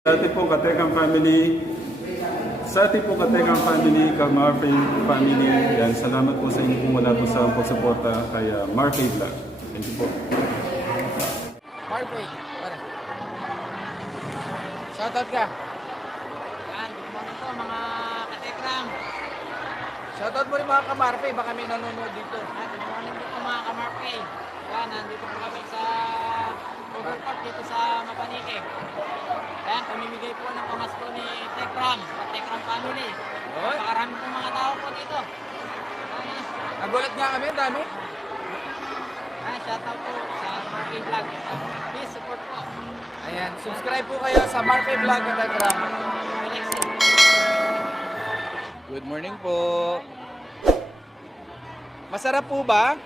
Sa ating po Katekang family, Marfay family, yan, salamat po sa inyo po mula po sa pagsuporta kay Marfay Vlog. Thank you po. Marfay, para. Shoutout ka. Yan, good morning po mga katekram. Shoutout mo rin mga ka-Marfay, baka may nanonood dito. Yan, good morning po mga kamarpay. Yan, nandito po kami sa overpark dito sa Mapanike. Yan, pamimigay po ng pamasko ni Tekram, Tekram family. Napakarami po mga tao po dito. Yan, Nagulat nga kami, ang dami. shoutout po sa Marfay Vlog. Please support po. Ayan, subscribe po kayo sa Marfay Vlog at Tekram. Good morning po. Masarap po ba?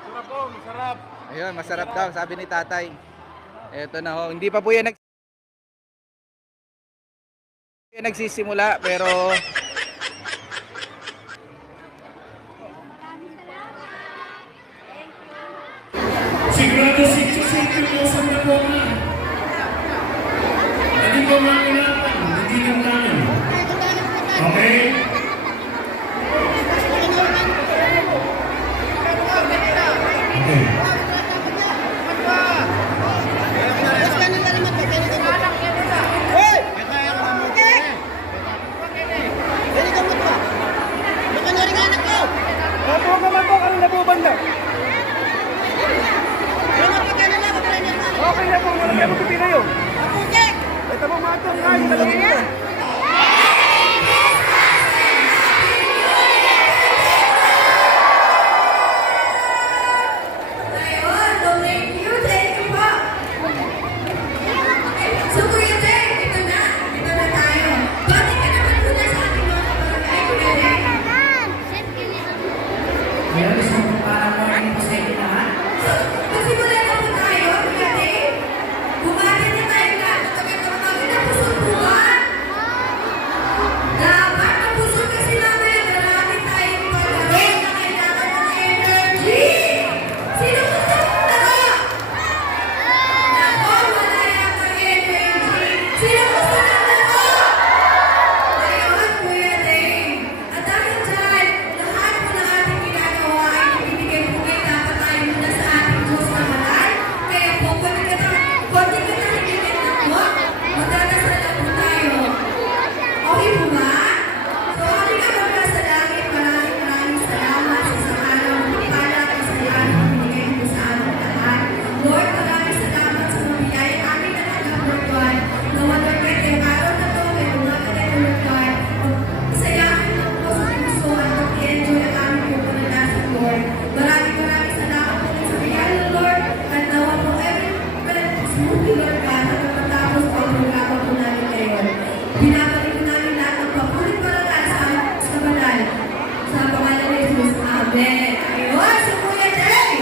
Masarap po, masarap. Ayun, masarap daw, sabi ni tatay. Eto na ho, hindi pa po yan nagsisimula, pero sigurado sityo-sityo mo sa Nakoma. Hindi ko mangulapan, hindi ng tangan. Okay? Okay. Okay na po, wala kayo magpipila yun. Ito mo mga itong ngayon, talagang ito. Meron isang parang morning po sa inyo lahat. Magsimulan na po tayo, Kuya Dave. Bumati na tayo lahat. Magkakapagod na puso po ba? Dapat ang puso kasi namin, marami tayong palaro na kailangan ng energy. Sino gusto mong laro? Nako, wala yata energy. Sino gusto ng laro? Ayun, Kuya Dave. At dahil dyan, lahat po ng ating ginagawa ay ibibigay po kayo dapat tayo muna sa ating Diyos na mahal. Kaya po, pwede ka na higit na po. Magdadasal lang po tayo. Okay po ba? So, ating kapag sa langit, maraming salamat sa isang araw ng pagpala at sa araw ng binigay mo sa aming lahat. Lord, maraming salamat sa mga biyaya aming natanggap, Lord God. Nawa, Lord, kahit yung araw na to, may umaga tayo, Lord God. Isayahin lang po sa puso at mag-enjoy ang aming pupunalasan, Lord. Maraming salamat po sa biyaya, Lord. At nawa po, smoothly, Lord God, at matapos po ang programa po namin ngayon. Binabalik po namin lahat ng papulit para sa banal. Sa pangalan ni Jesus. Amen. Ayun, si Kuya Jay.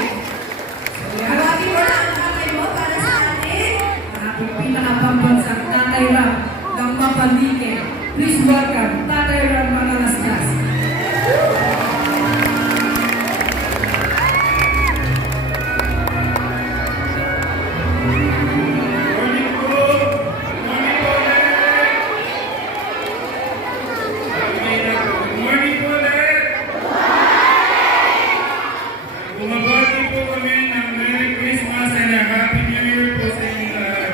Maraming ang tatay mo para sa atin. Ating pinakapambansang Tatay Ram ng Mapanike. Please welcome Tatay Ram Manalastas. Bumabati po kami ng Merry Christmas and a Happy New Year po sa inyo lahat.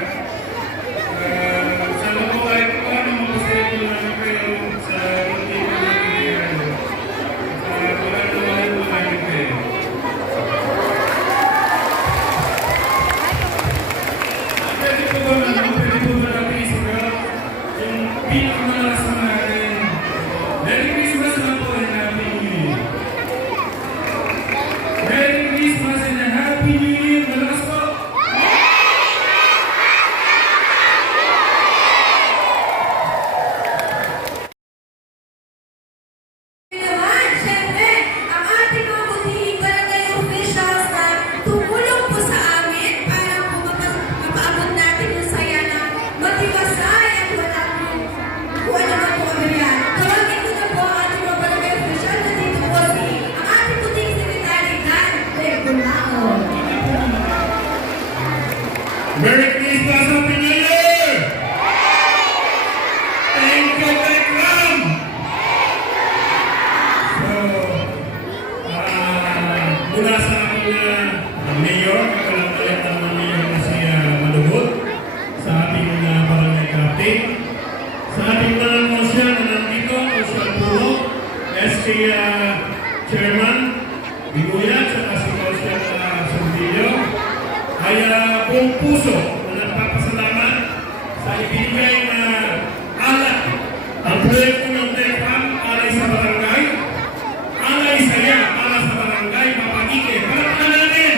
Sa loob ay po, ano mo po sa ito na kayo Chairman Bigoya at si Councilor Sandillo ay buong puso na nagpapasalamat sa ibinigay na alak ang proyekto ng TECRAM alay sa barangay, alay saya para sa barangay Mapanique. Palakpakan natin!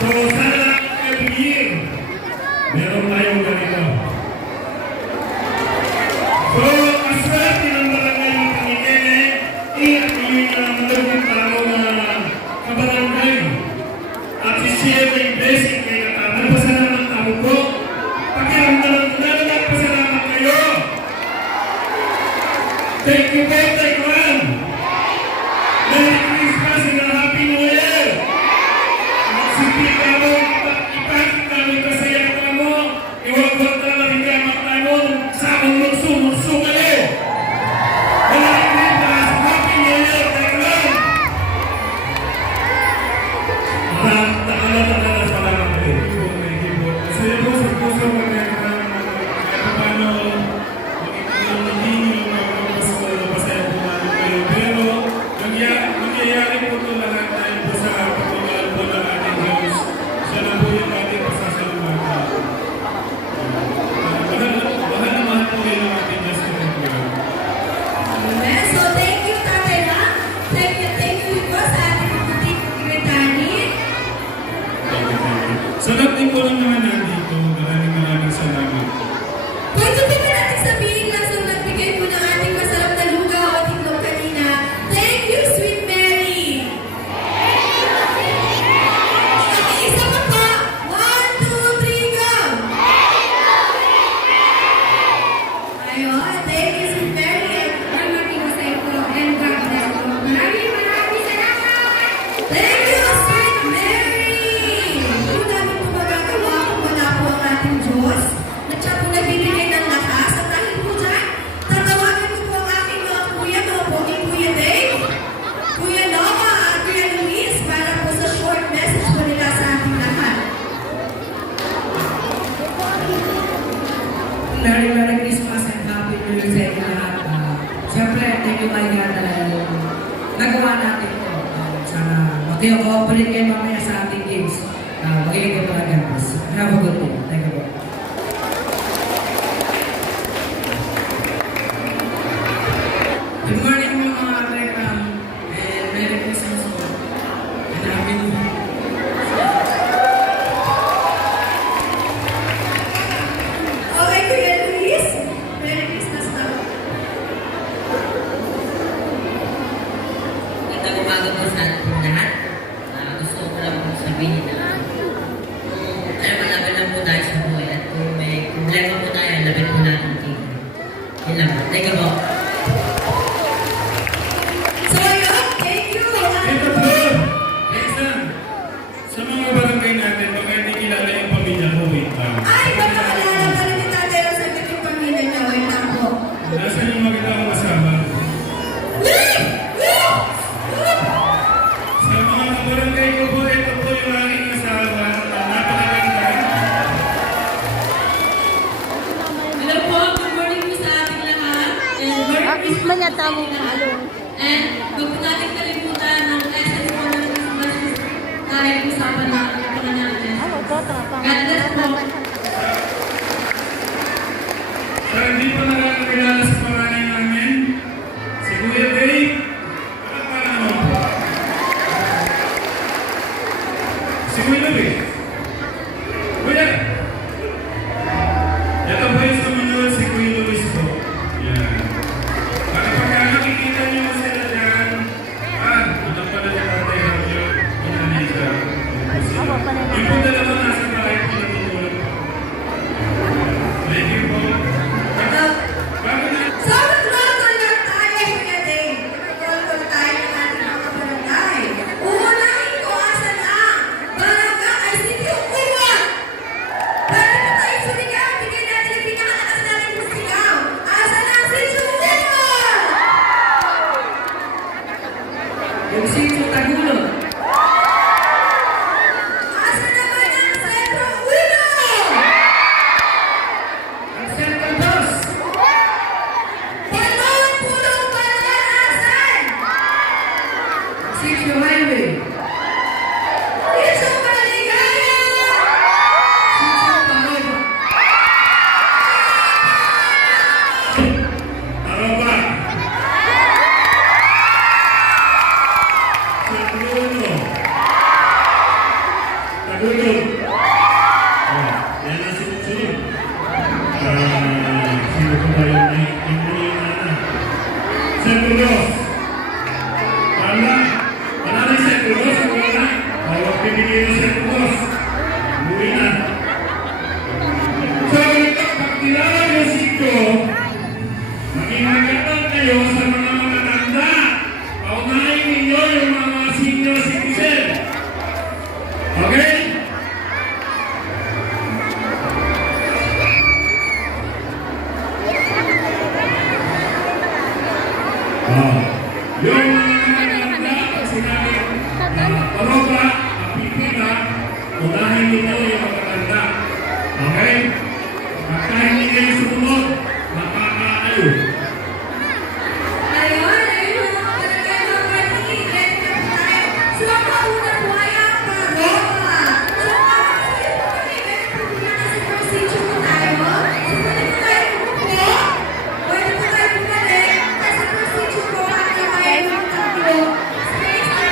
So sana every year meron tayong ganito. So, aswerte ng barangay Mapanique, iyak yung malaking tao na kabarangay. At i-share yung blessing kay Katama. Nagpasalamat ako po. Pakiramdaman ko na nagpasalamat kayo. Thank you po, Tekram. Merry Christmas and a Happy New Year. Magsipin ka mo, ipakit namin kasaya ka mo. Iwag-wag na lang yung gamak na mo. Samang magsu kayo. Merry Christmas, Happy New Year, Tekram. Nakala salamat kayo. Thank you po. Kasi po sa puso ko na paano hindi nyo mapasaya po namin kayo. Pero nangyayari po ito lahat dahil po sa pagmamahal po ng ating Diyos. Siya na po yung ating pasasalamatan. Mahal na mahal po kayo ng ating Diyos ko po. Amen. So, thank you, Tatay Ram. Thank you po sa ating mga secretary. Sa lahat din po lang naman nandito, maraming salamat. Pwede ba natin sabihin lang sa nagbigay po ng ating masarap na lugaw at itlog kanina? Thank you, Sweet Mary! Okay, isa pa po. 1, 2, 3, go! Ayun, thank you, Sweet Mary. Ang maraming sa ito. And God bless po. Maraming salamat! Thank you, Sweet Mary! Yung namin po magagawa kung wala po ang ating Diyos na siya po nagbibigay ng lakas. At dahil po dyan, tatawagan ko po ang aking mga kuya, mga poging Kuya Dave, Kuya Nova, at Kuya Luis para po sa short message po nila sa ating lahat. Merry Christmas and Happy New Year sa inyo lahat. Siyempre, thank you my God dahil nagawa natin ito. Sana mag-cooperate kayo mamaya sa ating games. Magiging kayo mga campus. Have a good day. Thank you po. Good morning mga Tekram and Merry Christmas po. And Happy New Year. Okay, Kuya Luis, Merry Christmas na po. Magandang umaga po sa ating lahat. Gusto ko lang po sabihin na kung malaban lang po tayo sa buhay at kung may problema po tayo, labit po natin tingin. Yun lang po. Thank you po. So, ayun, thank you. Ito po, Lisa, sa mga barangay natin, baka hindi kilala yung pamilya ko, wait lang. Ay, magkakalala ka rin ni Tatay Ram sa yung pamilya niya. Wait lang po. Nasaan yung magandang kasama? Sa mga kabarangay ko po, ito po yung aking asawa. Napakaganda. Hello po, good morning po sa ating lahat. And Merry Christmas sa ating lahat. And huwag po natin kalimutan ang essence po ng Christmas dahil usapan natin po na natin. God bless po. Sa hindi pa nakakakilala sa pangalan namin, si Kuya Dave, palakpakan mo po. Si Kuya Dave. Kuya! Ito po yung sumunod si Kuya Luis po. Yan. Para pagka nakikita niyo sila dyan, ito pala yung Tatay Ramyo, inanay siya. Yung po dalawa nasa bahay po natutulog po. kahit hindi kayo sumunod, makakaano. Ayun, ayun mga kapatid, mga kapatid, ready na po tayo. So, ang mauna po ay ang parola. So, sige po kami, ready po muna kasi procedure po tayo. So, pwede po tayo umupo. Pwede po tayo bumalik. Kasi procedure po kami tayo ng tatlo. Space na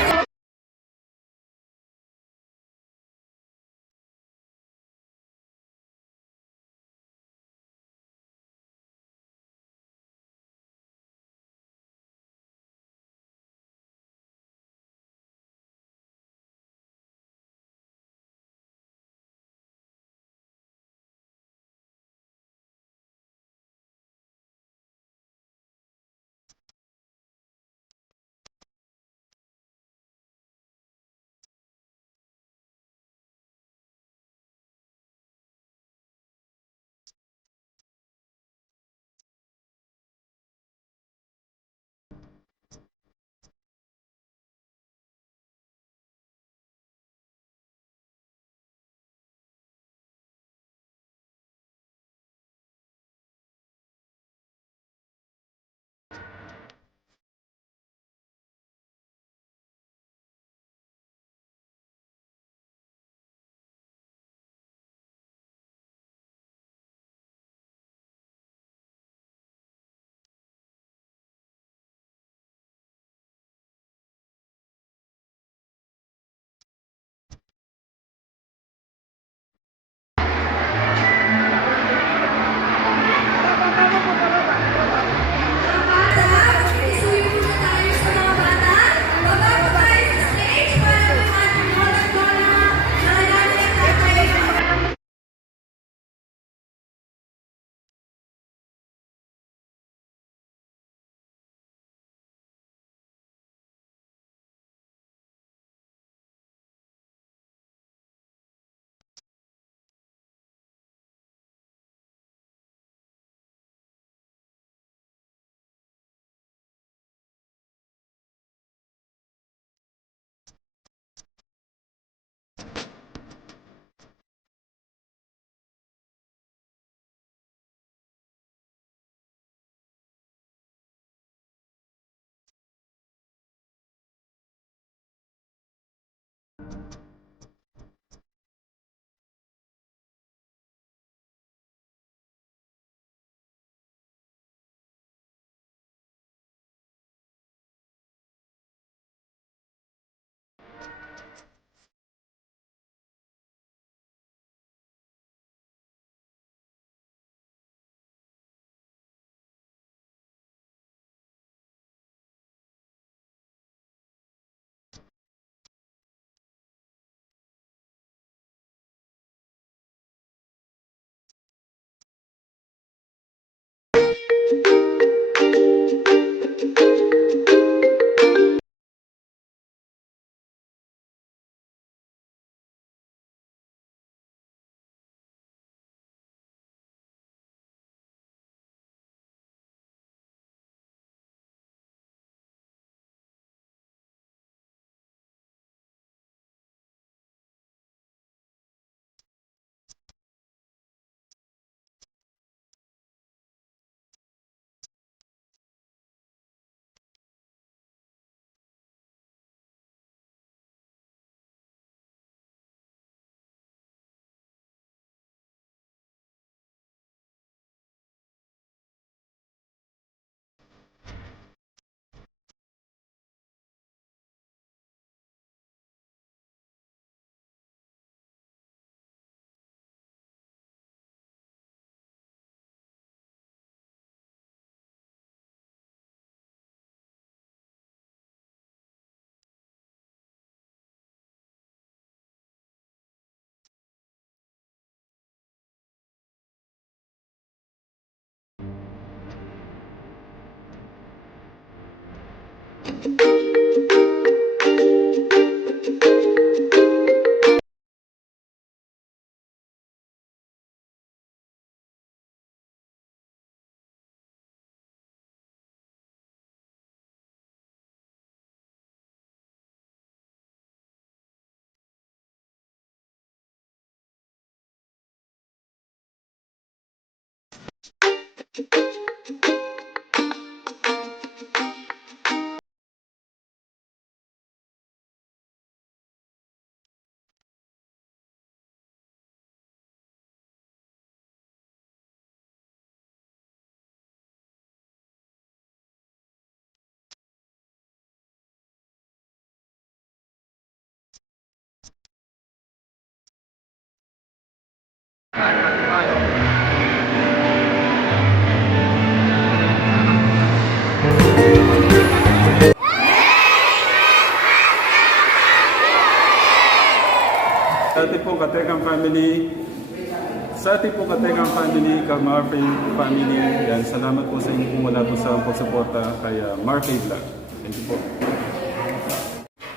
Sa ating po Katekang family, Ka-Marfe family, yan, salamat po sa inyo kung wala po sa pagsuporta kay Marfe Vlog. Thank you po.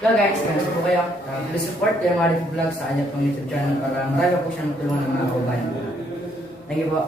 Hello guys, ganito po kayo. Please support yung Marif Vlog sa kanya pong YouTube channel para marami po siyang matulungan ng mga kababayan. Thank you po.